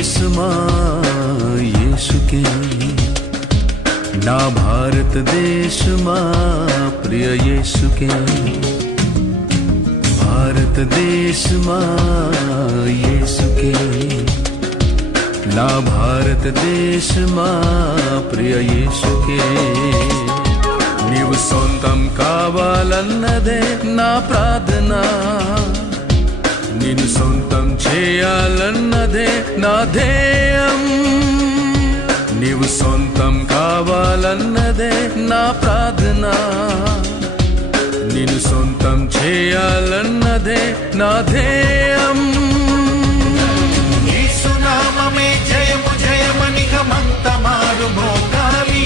దేశమా యేసుకే, నా భారతదేశమా ప్రియ యేసుకే, భారతదేశమా యేసుకే, నా భారతదేశమా ప్రియ యేసుకే. నీవు సొంతం కావాలన్నదే నా ప్రార్థన, నిన్ను సొంతం చేయాలన్నదే నా ధ్యేయం. నీవు సొంతం కావాలన్నదే నా ప్రార్థన, నిన్ను సొంతం చేయాలన్నదే నా ధ్యేయం. యేసునామమే జయము జయమని గమంత మారు మోగాలి,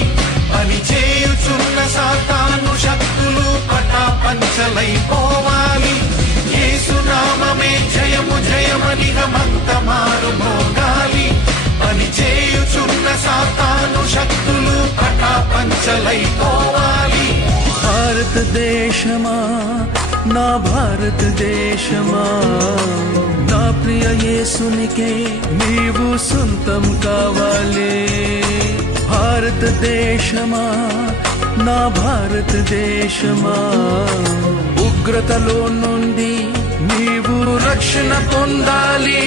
పని చేయుచున్న సాతాను శక్తులు పటాపంచలైపోవాలి. యేసునామమే జయము జయమని గమంత మారు మోగాలి, పని చేయుచున్న సాతాను శక్తులు పటాపంచలైపోవాలి. భారతదేశమా నా భారతదేశమా, నా ప్రియ యేసునికే నీవు సొంతం కావాలి. భారతదేశమా నా భారతదేశమా, ఉగ్రతలో నుండి నీవు రక్షణ పొందాలి.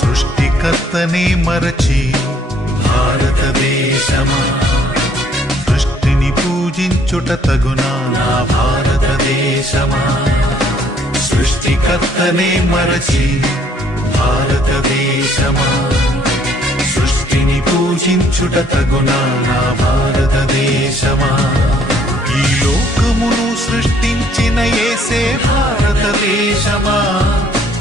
సృష్టికర్తనే మరచి భారతదేశమా, సృష్టిని పూజించుట తగునా నా భారతదేశమా. సృష్టికర్తనే మరచి భారతదేశమా, సృష్టిని పూజించుట తగునా నా భారతదేశమా. ఈ లోకమును సృష్టించిన యేసే భారతదేశమా,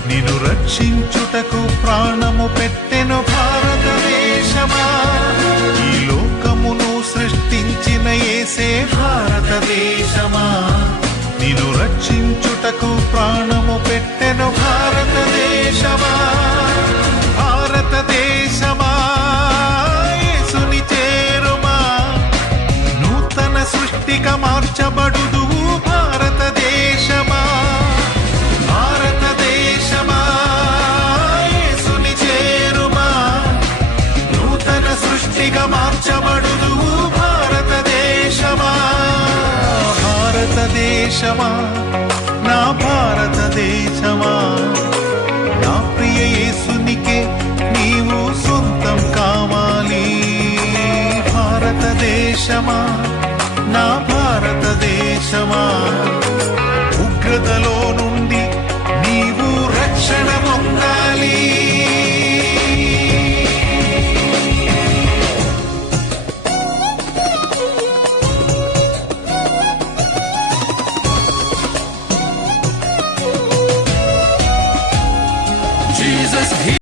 నిన్ను రక్షించుటకు ప్రాణము పెట్టెను భారతదేశమా. ఈ లోకమును సృష్టించిన యేసే భారతదేశమా, నిన్ను రక్షించుటకు ప్రాణము పెట్టెను భారతదేశమా. భారతదేశమా యేసుని చేరుమా, నూతన సృష్టిగా మార్చబడుదువు భారతదేశమా. భారతదేశమా యేసుని చేరుమా, నూతన సృష్టిగా మార్చబడుదువు భారతదేశమా. భారతదేశమా నా భారతదేశమా, నా ప్రియ యేసునికే నీవు సొంతం కావాలి. భారతదేశమా నా భారతదేశమా,